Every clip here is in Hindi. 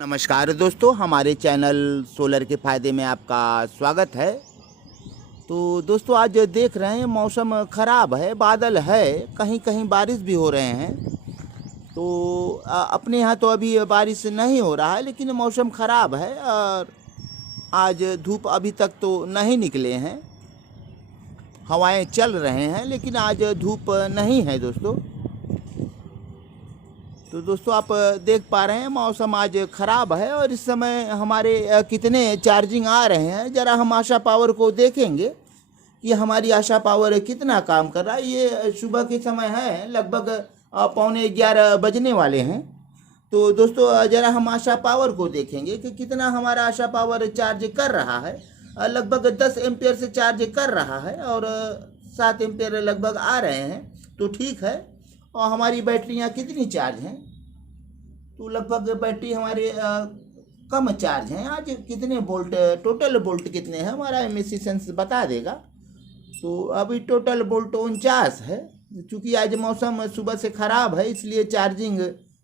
नमस्कार दोस्तों, हमारे चैनल सोलर के फ़ायदे में आपका स्वागत है। तो दोस्तों, आज देख रहे हैं मौसम ख़राब है, बादल है, कहीं कहीं बारिश भी हो रहे हैं। तो अपने यहाँ तो अभी बारिश नहीं हो रहा है, लेकिन मौसम ख़राब है और आज धूप अभी तक तो नहीं निकले हैं। हवाएं चल रहे हैं, लेकिन आज धूप नहीं है दोस्तों। तो दोस्तों, आप देख पा रहे हैं मौसम आज ख़राब है और इस समय हमारे कितने चार्जिंग आ रहे हैं। ज़रा हम आशा पावर को देखेंगे कि हमारी आशा पावर कितना काम कर रहा है। ये सुबह के समय है, लगभग 11:15 बजने वाले हैं। तो दोस्तों, ज़रा हम आशा पावर को देखेंगे कि कितना हमारा आशा पावर चार्ज कर रहा है। लगभग 10 एम्पियर से चार्ज कर रहा है और 7 एम्पियर लगभग आ रहे हैं, तो ठीक है। और हमारी बैटरियाँ कितनी चार्ज हैं, तो लगभग बैटरी हमारे कम चार्ज हैं। आज कितने वोल्ट, टोटल वोल्ट कितने हैं हमारा एमएससी सेंस बता देगा। तो अभी टोटल वोल्ट 49 है। चूँकि आज मौसम सुबह से ख़राब है, इसलिए चार्जिंग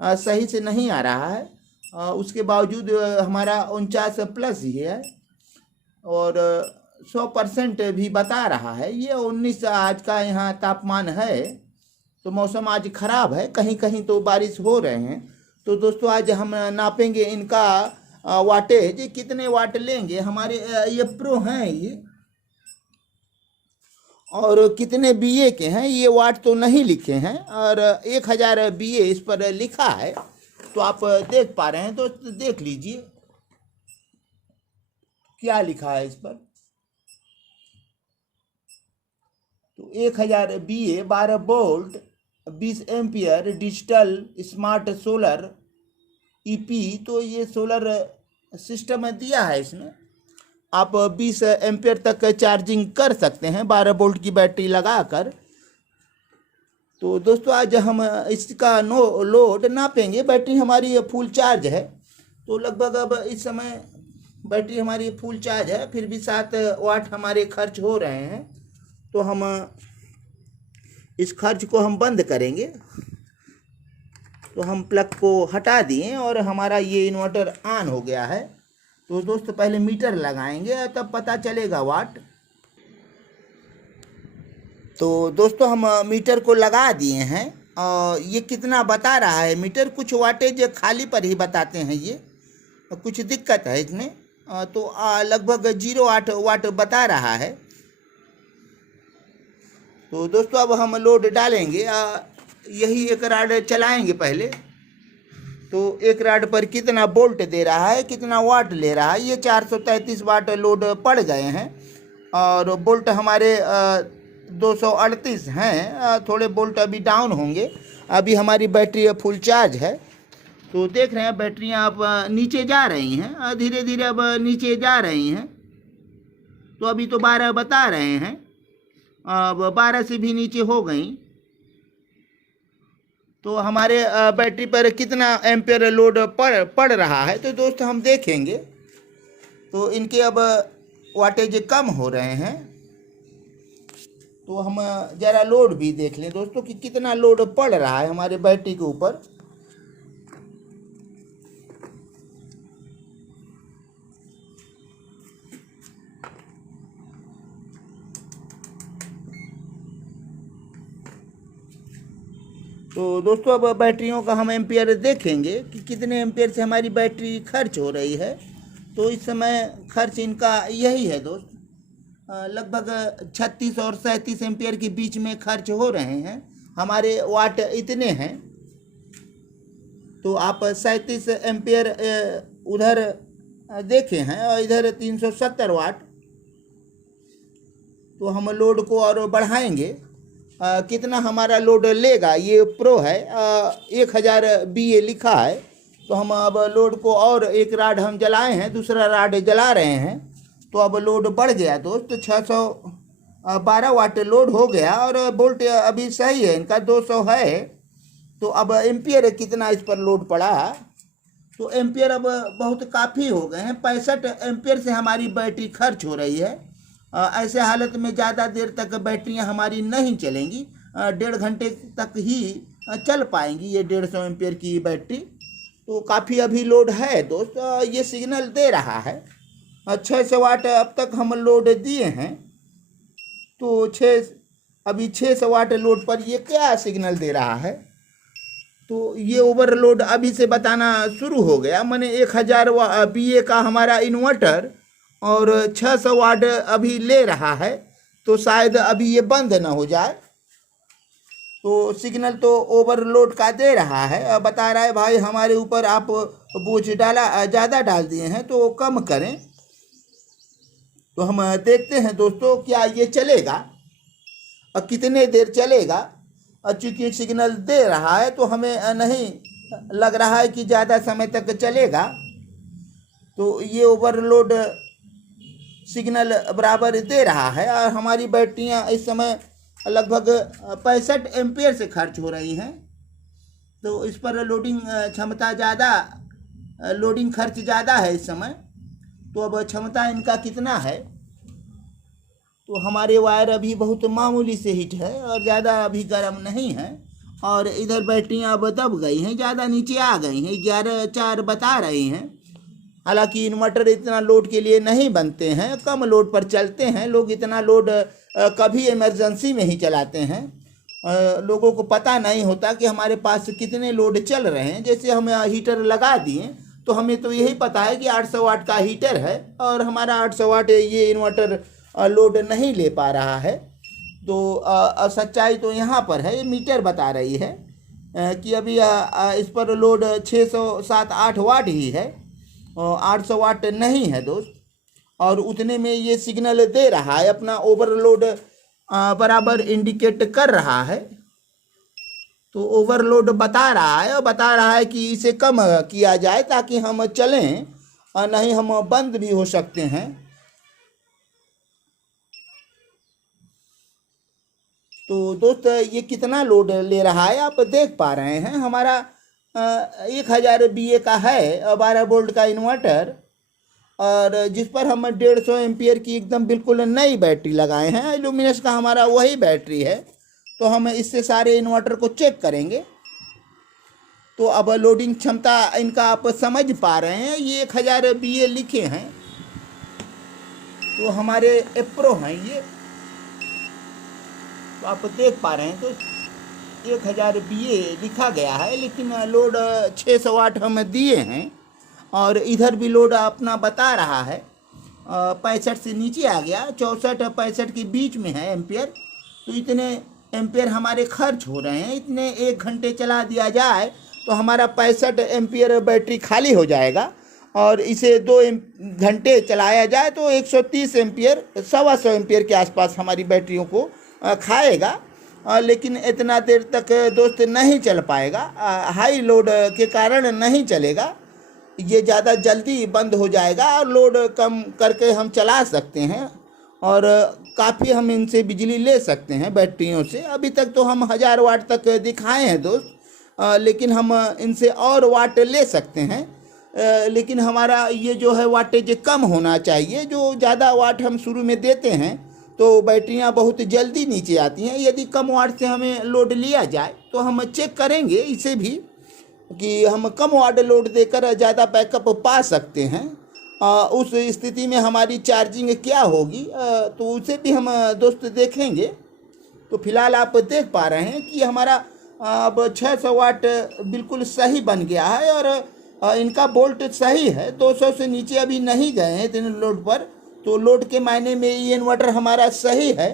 सही से नहीं आ रहा है। उसके बावजूद हमारा 49 प्लस ही है और 100% भी बता रहा है। ये 19 आज का यहाँ तापमान है। तो मौसम आज ख़राब है, कहीं कहीं तो बारिश हो रहे हैं। तो दोस्तों, आज हम नापेंगे इनका वाटेज, कितने वाट लेंगे हमारे। ये प्रो हैं ये, और कितने बीए के हैं ये वाट तो नहीं लिखे हैं, और 1000 बीए इस पर लिखा है। तो आप देख पा रहे हैं, तो देख लीजिए क्या लिखा है इस पर। तो 1000 BA, 12 volt, 20 ampere, digital smart solar EP. तो ये सोलर सिस्टम दिया है इसमें। आप 20 एम्पियर तक चार्जिंग कर सकते हैं 12 वोल्ट की बैटरी लगाकर। तो दोस्तों, आज हम इसका लोड नापेंगे। बैटरी हमारी फुल चार्ज है, तो लगभग अब इस समय बैटरी हमारी फुल चार्ज है, फिर भी 7 वाट हमारे खर्च हो रहे हैं। तो हम इस खर्च को हम बंद करेंगे। तो हम प्लग को हटा दिए और हमारा ये इन्वर्टर ऑन हो गया है। तो दोस्तों, पहले मीटर लगाएंगे, तब पता चलेगा वाट। तो दोस्तों, हम मीटर को लगा दिए हैं और ये कितना बता रहा है मीटर। कुछ वाटेज खाली पर ही बताते हैं, ये कुछ दिक्कत है इसमें। तो लगभग 0.8 वाट बता रहा है। तो दोस्तों, अब हम लोड डालेंगे। यही एक राड चलाएंगे पहले। तो एक राड पर कितना वोल्ट दे रहा है, कितना वाट ले रहा है। ये 433 वाट लोड पड़ गए हैं और वोल्ट हमारे 238 हैं। थोड़े वोल्ट अभी डाउन होंगे। अभी हमारी बैटरी फुल चार्ज है। तो देख रहे हैं बैटरियां अब नीचे जा रही हैं, धीरे धीरे अब नीचे जा रही हैं। तो अभी तो 12 बता रहे हैं, अब 12 से भी नीचे हो गई। तो हमारे बैटरी पर कितना एम्पियर लोड पड़ रहा है, तो दोस्त हम देखेंगे। तो इनके अब वाटेज कम हो रहे हैं। तो हम ज़रा लोड भी देख लें दोस्तों कि कितना लोड पड़ रहा है हमारे बैटरी के ऊपर। तो दोस्तों, अब बैटरियों का हम एम्पियर देखेंगे कि कितने एम्पियर से हमारी बैटरी खर्च हो रही है। तो इस समय खर्च इनका यही है दोस्त, लगभग 36 और 37 एम्पियर के बीच में खर्च हो रहे हैं। हमारे वाट इतने हैं। तो आप 37 एम्पियर उधर देखे हैं और इधर 370 वाट। तो हम लोड को और बढ़ाएंगे। कितना हमारा लोड लेगा, ये प्रो है, 1000 बीए लिखा है। तो हम अब लोड को और एक राड हम जलाए हैं, दूसरा राड जला रहे हैं। तो अब लोड बढ़ गया दोस्त, 612 वाट लोड हो गया और वोल्ट अभी सही है इनका, 200 है। तो अब एम्पियर कितना इस पर लोड पड़ा, तो एम्पियर अब बहुत काफ़ी हो गए हैं। 65 एम्पियर से हमारी बैटरी खर्च हो रही है। ऐसे हालत में ज़्यादा देर तक बैटरियां हमारी नहीं चलेंगी, 1.5 घंटे तक ही चल पाएंगी ये 150 एम्पियर की बैटरी। तो काफ़ी अभी लोड है दोस्त, ये सिग्नल दे रहा है 600 वाट अब तक हम लोड दिए हैं। तो अभी 600 वाट लोड पर ये क्या सिग्नल दे रहा है? तो ये ओवरलोड अभी से बताना शुरू हो गया। मैंने 1000 PA का हमारा इन्वर्टर और 600 वाट अभी ले रहा है, तो शायद अभी ये बंद ना हो जाए। तो सिग्नल तो ओवरलोड का दे रहा है, बता रहा है भाई हमारे ऊपर आप बोझ ज़्यादा डाल दिए हैं तो कम करें। तो हम देखते हैं दोस्तों क्या ये चलेगा और कितने देर चलेगा। चूँकि सिग्नल दे रहा है तो हमें नहीं लग रहा है कि ज़्यादा समय तक चलेगा। तो ये ओवरलोड सिग्नल बराबर दे रहा है और हमारी बैटरियां इस समय लगभग 65 एम्पियर से खर्च हो रही हैं। तो इस पर लोडिंग क्षमता ज़्यादा, लोडिंग खर्च ज़्यादा है इस समय। तो अब क्षमता इनका कितना है? तो हमारे वायर अभी बहुत मामूली से हीट है और ज़्यादा अभी गर्म नहीं है। और इधर बैटरियां अब दब गई हैं, ज़्यादा नीचे आ गई हैं, 11.4 बता रही हैं। हालांकि इन्वर्टर इतना लोड के लिए नहीं बनते हैं, कम लोड पर चलते हैं लोग। इतना लोड कभी इमरजेंसी में ही चलाते हैं। लोगों को पता नहीं होता कि हमारे पास कितने लोड चल रहे हैं। जैसे हम हीटर लगा दिए तो हमें तो यही पता है कि 800 वाट का हीटर है और हमारा 800 वाट ये इन्वर्टर लोड नहीं ले पा रहा है। तो सच्चाई तो यहाँ पर है, ये मीटर बता रही है कि अभी इस पर लोड 607-8 वाट ही है, 800 वाट नहीं है दोस्त। और उतने में ये सिग्नल दे रहा है, अपना ओवरलोड बराबर इंडिकेट कर रहा है। तो ओवरलोड बता रहा है और बता रहा है कि इसे कम किया जाए ताकि हम चलें, और नहीं हम बंद भी हो सकते हैं। तो दोस्त ये कितना लोड ले रहा है आप देख पा रहे हैं। हमारा 1000 BA का है 12 वोल्ट का इन्वर्टर, और जिस पर हम 150 एम्पियर की एकदम बिल्कुल नई बैटरी लगाए हैं। लुमिनस का हमारा वही बैटरी है। तो हम इससे सारे इन्वर्टर को चेक करेंगे। तो अब लोडिंग क्षमता इनका आप समझ पा रहे हैं। ये 1000 BA लिखे हैं, तो हमारे एप्रो हैं ये, तो आप देख पा रहे हैं। तो 1000 BA लिखा गया है, लेकिन लोड 600 वाट हम दिए हैं। और इधर भी लोड अपना बता रहा है 65 से नीचे आ गया, 64-65 के बीच में है एम्पियर। तो इतने एम्पियर हमारे खर्च हो रहे हैं। इतने 1 घंटे चला दिया जाए तो हमारा 65 एम्पियर बैटरी खाली हो जाएगा। और इसे 2 घंटे चलाया जाए तो 130 एम्पियर, 125 एम्पियर के आसपास हमारी बैटरियों को खाएगा। लेकिन इतना देर तक दोस्त नहीं चल पाएगा, हाई लोड के कारण नहीं चलेगा। ये ज़्यादा जल्दी बंद हो जाएगा और लोड कम करके हम चला सकते हैं और काफ़ी हम इनसे बिजली ले सकते हैं बैटरियों से। अभी तक तो हम 1000 वाट तक दिखाए हैं दोस्त, लेकिन हम इनसे और वाट ले सकते हैं। लेकिन हमारा ये जो है वाटेज कम होना चाहिए। जो ज़्यादा वाट हम शुरू में देते हैं तो बैटरियां बहुत जल्दी नीचे आती हैं। यदि कम वाट से हमें लोड लिया जाए तो हम चेक करेंगे इसे भी कि हम कम वाट लोड देकर ज़्यादा बैकअप पा सकते हैं। उस स्थिति में हमारी चार्जिंग क्या होगी, तो उसे भी हम दोस्त देखेंगे। तो फिलहाल आप देख पा रहे हैं कि हमारा अब 600 वाट बिल्कुल सही बन गया है और इनका बोल्ट सही है। 200 से नीचे अभी नहीं गए हैं इतने लोड पर। तो लोड के मायने में ये इन्वर्टर हमारा सही है।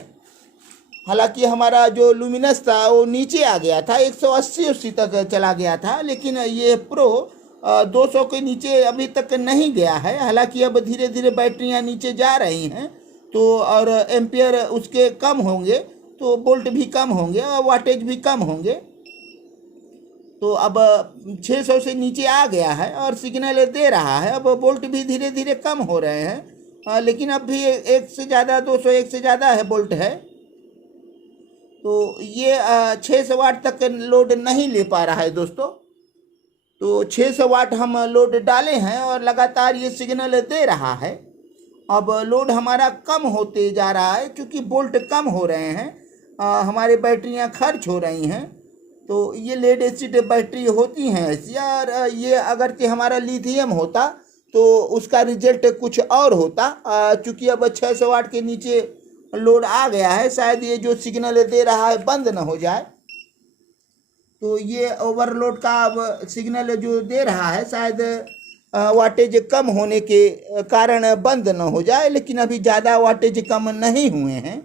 हालांकि हमारा जो लुमिनस था वो नीचे आ गया था, 180 तक चला गया था, लेकिन ये प्रो 200 के नीचे अभी तक नहीं गया है। हालांकि अब धीरे धीरे बैटरियां नीचे जा रही हैं, तो और एम्पियर उसके कम होंगे तो वोल्ट भी कम होंगे और वाटेज भी कम होंगे। तो अब 600 से नीचे आ गया है और सिग्नल दे रहा है। अब वोल्ट भी धीरे धीरे कम हो रहे हैं, लेकिन अब भी 1 से ज़्यादा 201 से ज़्यादा है वोल्ट है। तो ये 600 वाट तक लोड नहीं ले पा रहा है दोस्तों। तो 600 वाट हम लोड डाले हैं और लगातार ये सिग्नल दे रहा है। अब लोड हमारा कम होते जा रहा है क्योंकि वोल्ट कम हो रहे हैं, हमारे बैटरियां खर्च हो रही हैं। तो ये लेड एसिड बैटरी होती हैं ऐसी। और ये अगर कि हमारा लिथियम होता तो उसका रिजल्ट कुछ और होता। चूँकि अब 600 वाट के नीचे लोड आ गया है, शायद ये जो सिग्नल दे रहा है बंद न हो जाए। तो ये ओवरलोड का अब सिग्नल जो दे रहा है शायद वाटेज कम होने के कारण बंद न हो जाए, लेकिन अभी ज़्यादा वाटेज कम नहीं हुए हैं,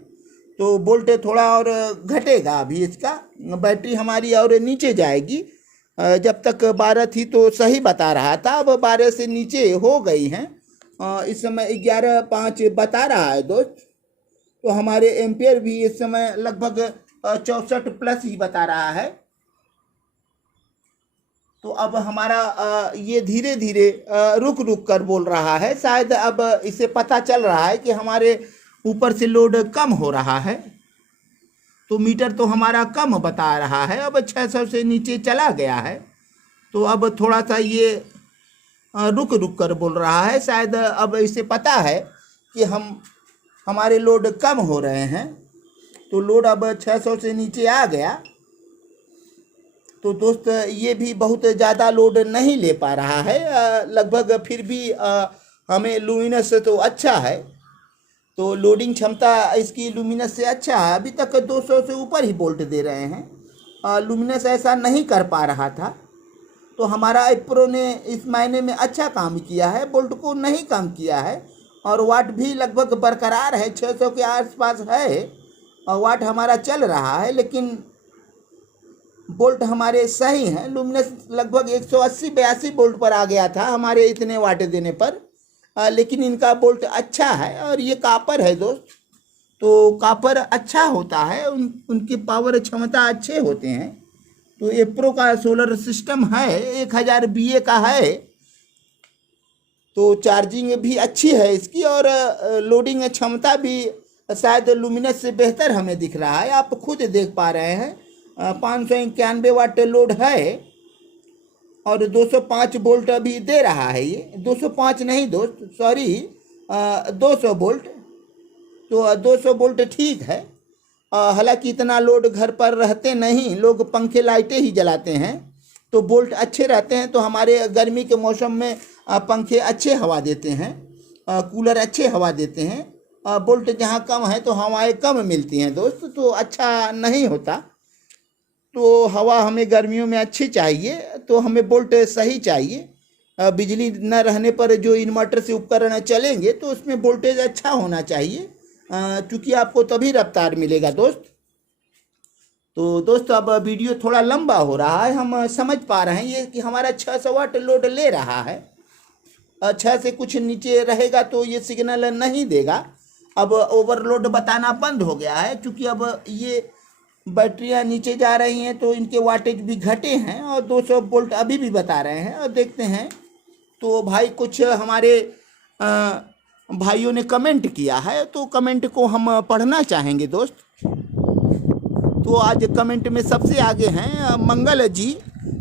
तो वोल्ट थोड़ा और घटेगा अभी इसका। बैटरी हमारी और नीचे जाएगी। जब तक 12 थी तो सही बता रहा था, अब 12 से नीचे हो गई हैं। इस समय 11.5 बता रहा है दोस्त। तो हमारे एम्पियर भी इस समय लगभग 64 प्लस ही बता रहा है। तो अब हमारा ये धीरे धीरे रुक रुक कर बोल रहा है। शायद अब इसे पता चल रहा है कि हमारे ऊपर से लोड कम हो रहा है, तो मीटर तो हमारा कम बता रहा है, अब 600 से नीचे चला गया है। तो अब थोड़ा सा ये रुक रुक कर बोल रहा है। शायद अब इसे पता है कि हमारे लोड कम हो रहे हैं, तो लोड अब 600 से नीचे आ गया। तो दोस्त ये भी बहुत ज़्यादा लोड नहीं ले पा रहा है लगभग। फिर भी हमें लुमिनस तो अच्छा है, तो लोडिंग क्षमता इसकी लुमिनस से अच्छा है। अभी तक 200 से ऊपर ही वोल्ट दे रहे हैं। लुमिनस ऐसा नहीं कर पा रहा था, तो हमारा एप्रो ने इस मायने में अच्छा काम किया है, वोल्ट को नहीं कम किया है। और वाट भी लगभग बरकरार है, 600 के आसपास है और वाट हमारा चल रहा है, लेकिन वोल्ट हमारे सही हैं। लुमिनस लगभग 180-82 वोल्ट पर आ गया था हमारे इतने वाट देने पर, लेकिन इनका वोल्ट अच्छा है। और ये कापर है दोस्त, तो कापर अच्छा होता है, उनकी पावर क्षमता अच्छे होते हैं। तो एप्रो का सोलर सिस्टम है, 1000 BA का है, तो चार्जिंग भी अच्छी है इसकी और लोडिंग क्षमता भी शायद लुमिनस से बेहतर हमें दिख रहा है। आप खुद देख पा रहे हैं 591 वाट लोड है और 205 वोल्ट अभी दे रहा है। ये 205 नहीं दोस्त, सॉरी 200 वोल्ट। तो 200 वोल्ट ठीक है। हालांकि इतना लोड घर पर रहते नहीं, लोग पंखे लाइटें ही जलाते हैं, तो वोल्ट अच्छे रहते हैं। तो हमारे गर्मी के मौसम में पंखे अच्छे हवा देते हैं, कूलर अच्छे हवा देते हैं। वोल्ट जहाँ कम है तो हवाएं कम मिलती हैं दोस्त, तो अच्छा नहीं होता। तो हवा हमें गर्मियों में अच्छी चाहिए, तो हमें वोल्ट सही चाहिए। बिजली न रहने पर जो इन्वर्टर से उपकरण चलेंगे तो उसमें वोल्टेज अच्छा होना चाहिए, क्योंकि आपको तभी रफ्तार मिलेगा दोस्त। तो दोस्त अब वीडियो थोड़ा लंबा हो रहा है, हम समझ पा रहे हैं ये कि हमारा 600 वाट लोड ले रहा है। 6 से कुछ नीचे रहेगा तो ये सिग्नल नहीं देगा। अब ओवरलोड बताना बंद हो गया है, क्योंकि अब ये बैटरियां नीचे जा रही हैं तो इनके वाटेज भी घटे हैं और 200 वोल्ट अभी भी बता रहे हैं। और देखते हैं, तो भाई कुछ हमारे भाइयों ने कमेंट किया है, तो कमेंट को हम पढ़ना चाहेंगे दोस्त। तो आज कमेंट में सबसे आगे हैं मंगल जी।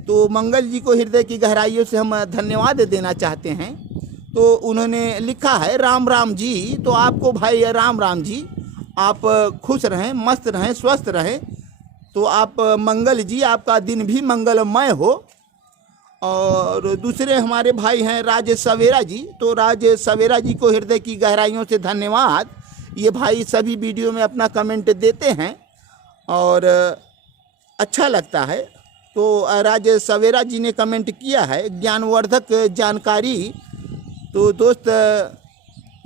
तो मंगल जी को हृदय की गहराइयों से हम धन्यवाद देना चाहते हैं। तो उन्होंने लिखा है राम राम जी। तो आपको भाई राम राम जी, आप खुश रहें, मस्त रहें, स्वस्थ रहें। तो आप मंगल जी, आपका दिन भी मंगलमय हो। और दूसरे हमारे भाई हैं राज सवेरा जी। तो राज सवेरा जी को हृदय की गहराइयों से धन्यवाद। ये भाई सभी वीडियो में अपना कमेंट देते हैं और अच्छा लगता है। तो राज सवेरा जी ने कमेंट किया है ज्ञानवर्धक जानकारी। तो दोस्त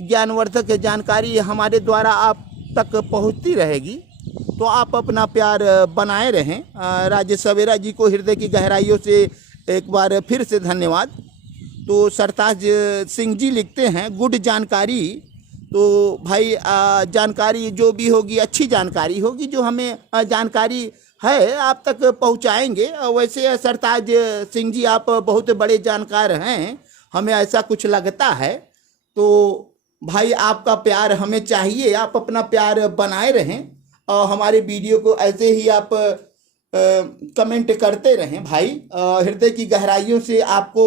ज्ञानवर्धक जानकारी हमारे द्वारा आप तक पहुंचती रहेगी, तो आप अपना प्यार बनाए रहें। राज सवेरा जी को हृदय की गहराइयों से एक बार फिर से धन्यवाद। तो सरताज सिंह जी लिखते हैं गुड जानकारी। तो भाई जानकारी जो भी होगी अच्छी जानकारी होगी, जो हमें जानकारी है आप तक पहुंचाएंगे। वैसे सरताज सिंह जी आप बहुत बड़े जानकार हैं, हमें ऐसा कुछ लगता है। तो भाई आपका प्यार हमें चाहिए, आप अपना प्यार बनाए रहें और हमारे वीडियो को ऐसे ही आप कमेंट करते रहें भाई। हृदय की गहराइयों से आपको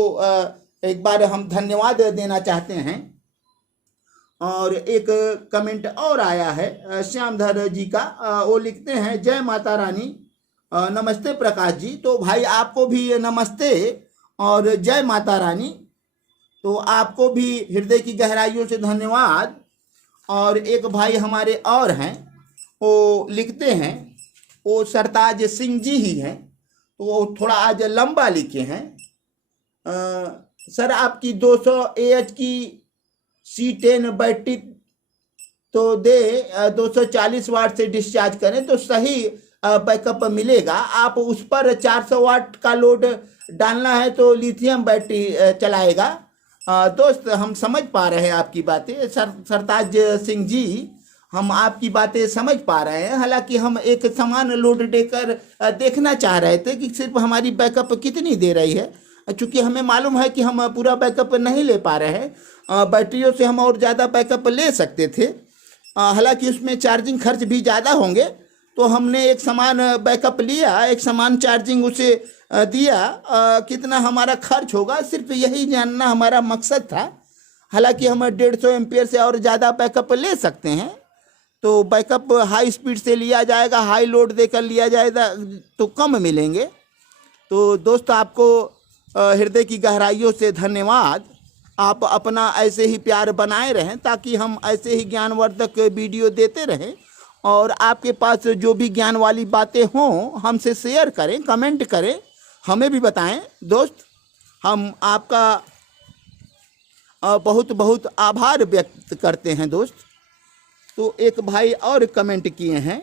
एक बार हम धन्यवाद देना चाहते हैं। और एक कमेंट और आया है श्यामधर जी का, वो लिखते हैं जय माता रानी। नमस्ते प्रकाश जी। तो भाई आपको भी नमस्ते और जय माता रानी। तो आपको भी हृदय की गहराइयों से धन्यवाद। और एक भाई हमारे और हैं, वो लिखते हैं, वो सरताज सिंह जी ही हैं। तो वो थोड़ा आज लंबा लिखे हैं। सर आपकी 200 AH की C10 बैटरी तो दे 240 वाट से डिस्चार्ज करें तो सही बैकअप मिलेगा। आप उस पर 400 वाट का लोड डालना है तो लिथियम बैटरी चलाएगा। दोस्त हम समझ पा रहे हैं आपकी बातें सरताज सिंह जी, हम आपकी बातें समझ पा रहे हैं। हालांकि हम एक समान लोड देकर देखना चाह रहे थे कि सिर्फ हमारी बैकअप कितनी दे रही है, चूँकि हमें मालूम है कि हम पूरा बैकअप नहीं ले पा रहे हैं। बैटरियों से हम और ज़्यादा बैकअप ले सकते थे, हालांकि उसमें चार्जिंग खर्च भी ज़्यादा होंगे। तो हमने एक समान बैकअप लिया, एक समान चार्जिंग उसे दिया। कितना हमारा खर्च होगा सिर्फ यही जानना हमारा मकसद था। हालांकि हम 150 एम्पियर से और ज़्यादा बैकअप ले सकते हैं। तो बैकअप हाई स्पीड से लिया जाएगा, हाई लोड देकर लिया जाएगा तो कम मिलेंगे। तो दोस्त आपको हृदय की गहराइयों से धन्यवाद। आप अपना ऐसे ही प्यार बनाए रहें ताकि हम ऐसे ही ज्ञानवर्धक वीडियो देते रहें। और आपके पास जो भी ज्ञान वाली बातें हों हमसे शेयर करें, कमेंट करें, हमें भी बताएं। दोस्त हम आपका बहुत बहुत आभार व्यक्त करते हैं दोस्त। तो एक भाई और कमेंट किए हैं,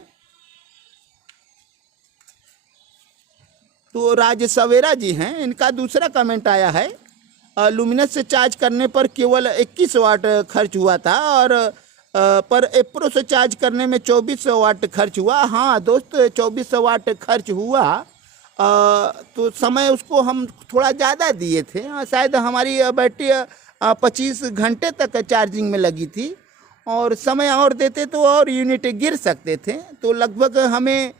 तो राज सवेरा जी हैं, इनका दूसरा कमेंट आया है। लुमिनस से चार्ज करने पर केवल 21 वाट खर्च हुआ था और पर एप्रो से चार्ज करने में 2400 वाट खर्च हुआ। हाँ दोस्त 2400 वाट खर्च हुआ। तो समय उसको हम थोड़ा ज़्यादा दिए थे, शायद हमारी बैटरी 25 घंटे तक चार्जिंग में लगी थी और समय और देते तो और यूनिट गिर सकते थे। तो लगभग हमें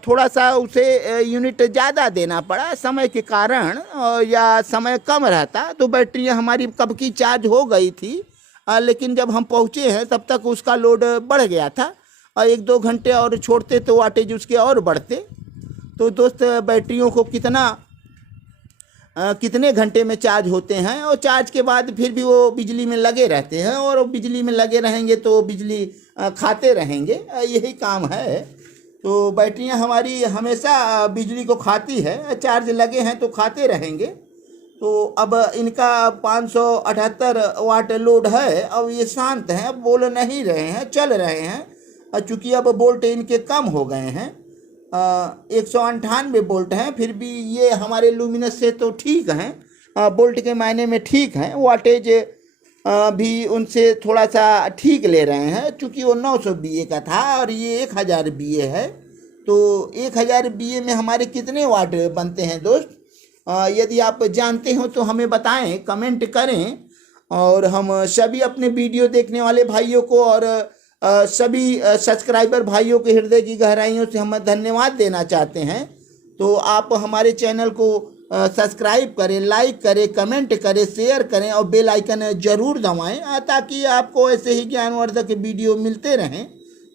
थोड़ा सा उसे यूनिट ज़्यादा देना पड़ा समय के कारण, या समय कम रहता तो बैटरी हमारी कब की चार्ज हो गई थी। लेकिन जब हम पहुँचे हैं तब तक उसका लोड बढ़ गया था और 1-2 घंटे और छोड़ते तो वाटेज उसके और बढ़ते। तो दोस्त बैटरियों को कितने घंटे में चार्ज होते हैं और चार्ज के बाद फिर भी वो बिजली में लगे रहते हैं और बिजली में लगे रहेंगे तो बिजली खाते रहेंगे, यही काम है। तो बैटरियां हमारी हमेशा बिजली को खाती है, चार्ज लगे हैं तो खाते रहेंगे। तो अब इनका 578 वाट लोड है। अब ये शांत हैं, अब बोल नहीं रहे हैं, चल रहे हैं। चूँकि अब बोल्ट इनके कम हो गए हैं, 198 बोल्ट हैं, फिर भी ये हमारे लुमिनस से तो ठीक हैं, बोल्ट के मायने में ठीक हैं। वाटेज भी उनसे थोड़ा सा ठीक ले रहे हैं, चूँकि वो 900 BA का था और ये 1000 BA है। तो 1000 BA में हमारे कितने वाट बनते हैं दोस्त? यदि आप जानते हो तो हमें बताएं, कमेंट करें। और हम सभी अपने वीडियो देखने वाले भाइयों को और सभी सब्सक्राइबर भाइयों के हृदय की गहराइयों से हम धन्यवाद देना चाहते हैं। तो आप हमारे चैनल को सब्सक्राइब करें, लाइक करें, कमेंट करें, शेयर करें और बेल आइकन जरूर दबाएं ताकि आपको ऐसे ही ज्ञानवर्धक वीडियो मिलते रहें।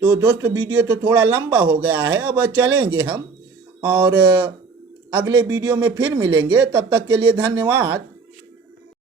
तो दोस्त वीडियो तो थोड़ा लंबा हो गया है, अब चलेंगे हम और अगले वीडियो में फिर मिलेंगे। तब तक के लिए धन्यवाद।